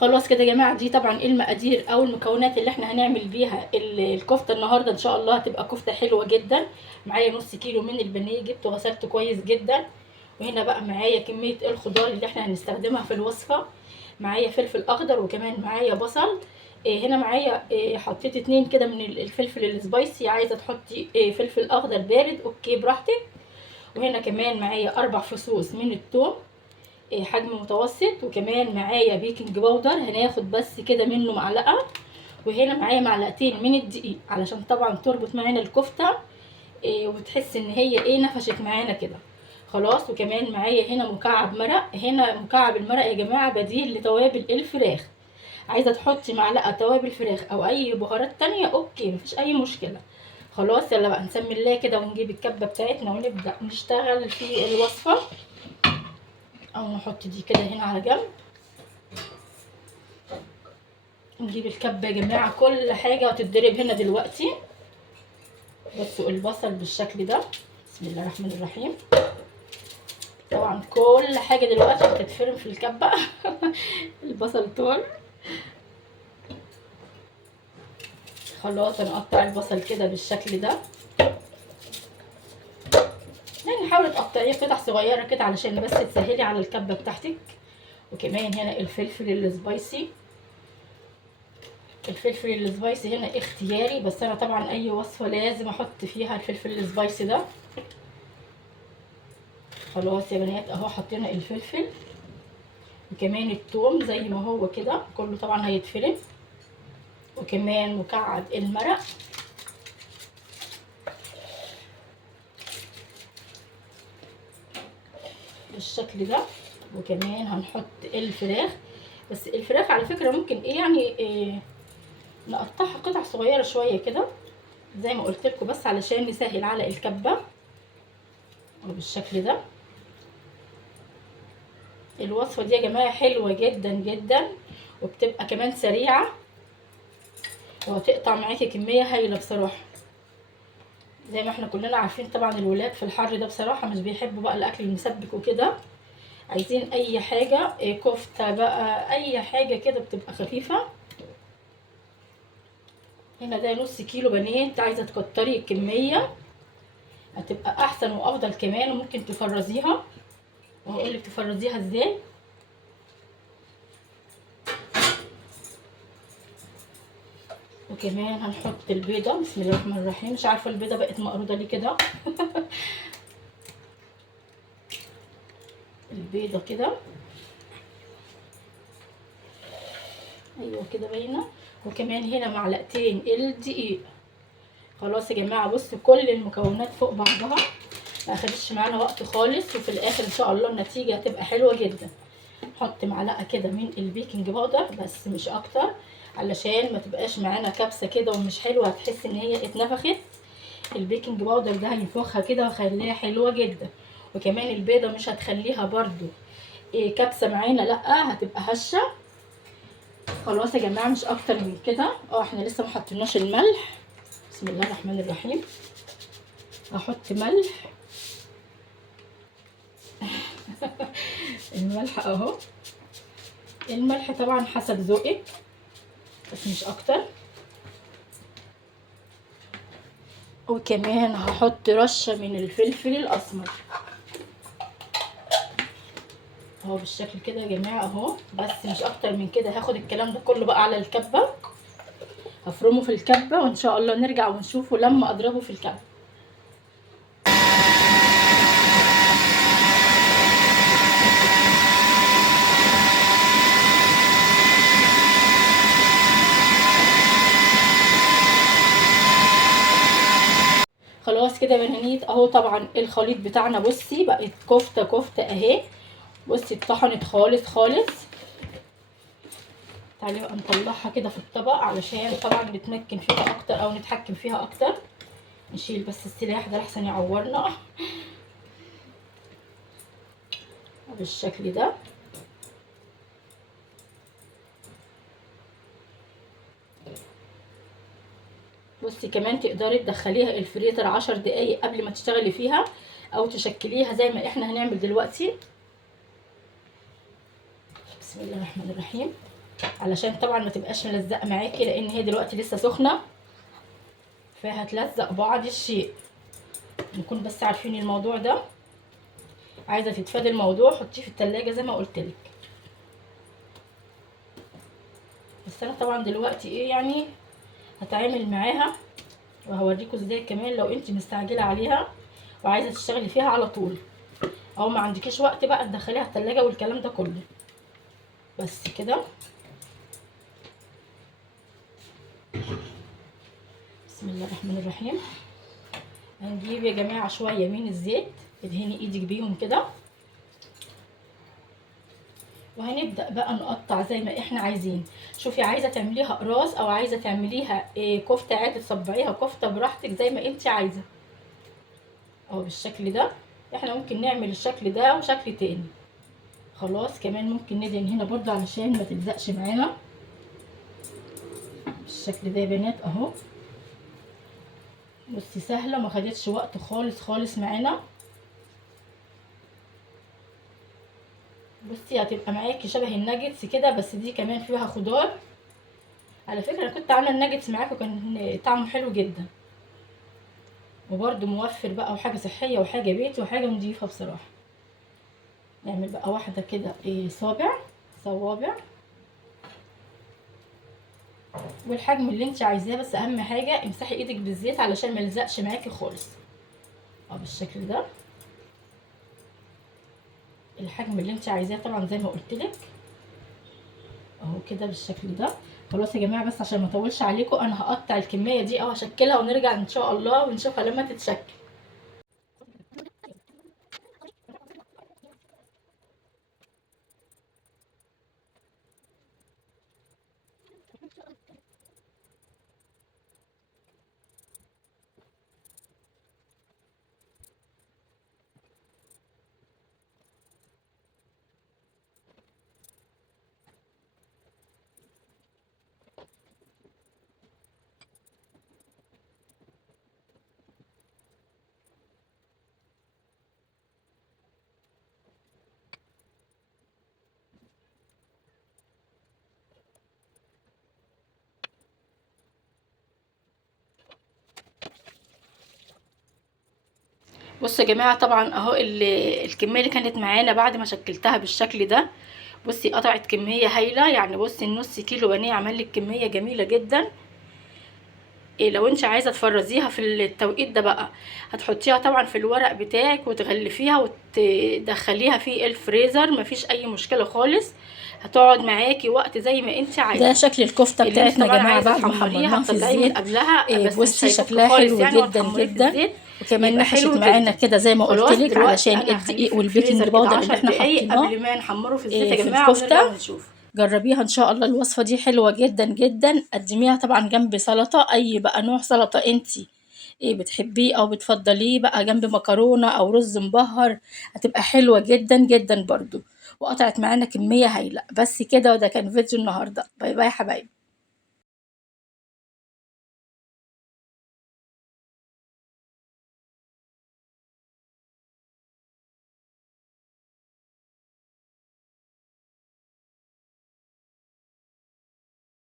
خلاص كده يا جماعه، دي طبعا المقادير او المكونات اللي احنا هنعمل بيها الكفته النهارده. ان شاء الله هتبقى كفته حلوه جدا. معايا نص كيلو من البانيه، جبته غسلته كويس جدا. وهنا بقى معايا كميه الخضار اللي احنا هنستخدمها في الوصفه. معايا فلفل اخضر، وكمان معايا بصل. هنا معايا حطيت 2 كده من الفلفل السبايسي. عايزه تحطي فلفل اخضر بارد اوكي براحتك. وهنا كمان معايا 4 فصوص من الثوم، حجم متوسط. وكمان معايا بيكنج باودر، هناخد بس كده منه معلقه. وهنا معايا معلقتين من الدقيق علشان طبعا تربط معانا الكفته وتحس ان هي نفشت معانا كده. خلاص. وكمان معايا هنا مكعب مرق. هنا مكعب المرق يا جماعه بديل لتوابل الفراخ. عايزه تحطي معلقه توابل فراخ او اي بهارات تانية اوكي، مفيش اي مشكله. خلاص يلا بقى نسمي الله كده ونجيب الكبه بتاعتنا ونبدا نشتغل في الوصفه. او نحط دي كده هنا على جنب. نجيب الكبه يا جماعه، كل حاجه هتتضرب هنا دلوقتي. بصوا البصل بالشكل ده. بسم الله الرحمن الرحيم. طبعا كل حاجه دلوقتي هتتفرم في الكبه. البصل طول. خلاص هنقطع البصل كده بالشكل ده. يعني حاولي تقطعيه قطع صغيره كده علشان بس تسهلي على الكبه بتاعتك. وكمان هنا الفلفل السبايسي. الفلفل السبايسي هنا اختياري، بس انا طبعا اي وصفه لازم احط فيها الفلفل السبايسي ده. خلاص يا بنات اهو حطينا الفلفل. وكمان الثوم زي ما هو كده كله طبعا هيتفرم. وكمان مكعب المرق. بالشكل ده. وكمان هنحط الفراخ. بس الفراخ على فكره ممكن نقطعها قطع صغيره شويه كده زي ما قلت لكم، بس علشان نسهل على الكبه. وبالشكل ده. الوصفه دي يا جماعه حلوه جدا جدا، وبتبقى كمان سريعه، وهتقطع معاكي كميه هايله بصراحه. زي ما احنا كلنا عارفين طبعا الولاد في الحر ده بصراحه مش بيحبوا بقى الاكل المسبك وكده. عايزين اي حاجه كفته بقى، اي حاجه كده بتبقى خفيفه. هنا ده نص كيلو بانيه. انت عايزه تكتري الكميه هتبقى احسن وافضل كمان، وممكن تفرزيها وهقول لك تفرزيها ازاي. وكمان هنحط البيضه. بسم الله الرحمن الرحيم. مش عارفه البيضه بقت مقروضه ليه كده. البيضه كده ايوه كده باينه. وكمان هنا معلقتين الدقيق. خلاص يا جماعه بصوا كل المكونات فوق بعضها، ما اخدتش معانا وقت خالص، وفي الاخر ان شاء الله النتيجه هتبقى حلوه جدا. نحط معلقه كده من البيكنج باودر بس مش اكتر، علشان ما تبقاش معانا كبسه كده ومش حلوه، هتحس ان هي اتنفخت. البيكنج باودر ده هينفخها كده ويخليها حلوه جدا. وكمان البيضه مش هتخليها برده كبسه معانا، لا هتبقى هشه. خلاص يا جماعه مش اكتر من كده. احنا لسه ما حطيناش الملح. بسم الله الرحمن الرحيم. هحط ملح. الملح اهو. الملح طبعا حسب ذوقك بس مش اكتر. وكمان هحط رشه من الفلفل الاسمر اهو بالشكل كده يا جماعه اهو، بس مش اكتر من كده. هاخد الكلام ده كله بقى على الكبه، هفرمه في الكبه وان شاء الله نرجع ونشوفه لما اضربه في الكبه. خلاص كده يا بنانيت اهو. طبعا الخليط بتاعنا بصي بقت كفته كفته اهي. بصي اتطحنت خالص خالص. تعالي بقى نطلعها كده في الطبق علشان طبعا نتمكن فيها اكتر او نتحكم فيها اكتر. نشيل بس السلاح ده لحسن يعورنا. بالشكل ده. بصي كمان تقدري تدخليها الفريزر 10 دقايق قبل ما تشتغلي فيها، او تشكليها زي ما احنا هنعمل دلوقتي. بسم الله الرحمن الرحيم. علشان طبعا ما تبقاش ملزقه معاكي، لان هي دلوقتي لسه سخنه فهتلزق بعض الشيء. نكون بس عارفين الموضوع ده. عايزه تتفادي الموضوع حطيه في التلاجة زي ما قلت لك. بس انا طبعا دلوقتي ايه يعني هتعامل معاها وهوريكم ازاي كمان لو انت مستعجله عليها وعايزه تشتغلي فيها على طول، او ما عندكيش وقت بقى تدخليها التلاجة والكلام ده كله. بس كده. بسم الله الرحمن الرحيم. هنجيب يا جماعه شويه من الزيت، ادهني ايدك بيهم كده، وهنبدا بقى نقطع زي ما احنا عايزين. شوفي عايزه تعمليها قراص او عايزه تعمليها كفته عادي، تصبعيها كفته براحتك زي ما انت عايزه. اهو بالشكل ده. احنا ممكن نعمل الشكل ده وشكل تاني. خلاص كمان ممكن ندهن هنا برضه علشان ما تلزقش معانا بالشكل ده يا بنات اهو. بصي سهله ما خدتش وقت خالص خالص معانا. بصي هتبقى معاكي شبه الناجتس كده، بس دي كمان فيها خضار. على فكره انا كنت عامله الناجتس معاكم كان طعمه حلو جدا، وبرده موفر بقى، وحاجه صحيه وحاجه بيتي وحاجه نضيفه بصراحه. نعمل بقى واحده كده صوابع والحجم اللي انت عايزاه، بس اهم حاجه امسحي ايدك بالزيت علشان ما يلزقش معاكي خالص. اهو بالشكل ده. الحجم اللي انت عايزاه طبعا زي ما قلت لك اهو كده بالشكل ده. خلاص يا جماعه، بس عشان ما اطولش عليكم انا هقطع الكميه دي او هشكلها ونرجع ان شاء الله ونشوفها لما تتشكل. بصوا يا جماعه طبعا اهو الكميه اللي كانت معانا بعد ما شكلتها بالشكل ده. بصي قطعت كميه هايله يعني. بصي النص كيلو بانيه عمل لك كميه جميله جدا. لو انت عايزه تفرزيها في التوقيت ده بقى هتحطيها طبعا في الورق بتاعك وتغلفيها وتدخليها في الفريزر، مفيش اي مشكله خالص. هتقعد معاكي وقت زي ما انت عايزه. ده شكل الكفته بتاعتنا يا جماعه بعد ما حمرناها في الزيت. قبلها بس بصي شكلها حلو يعني جدا جدا، وكمان نفشت معانا كده زي ما قلت لك علشان الدقيق والبيكنج باودر اللي احنا حاطينه قبل ما نحمره في الزيت يا جماعه الكفته. ونرجع نشوف. جربيها ان شاء الله، الوصفه دي حلوه جدا جدا. قدميها طبعا جنب سلطه، اي بقى نوع سلطه انتي بتحبيه او بتفضليه بقى، جنب مكرونه او رز مبهر، هتبقى حلوه جدا جدا برضو. وقطعت معانا كميه هايله. بس كده، وده كان فيديو النهارده. باي باي يا حبايبي.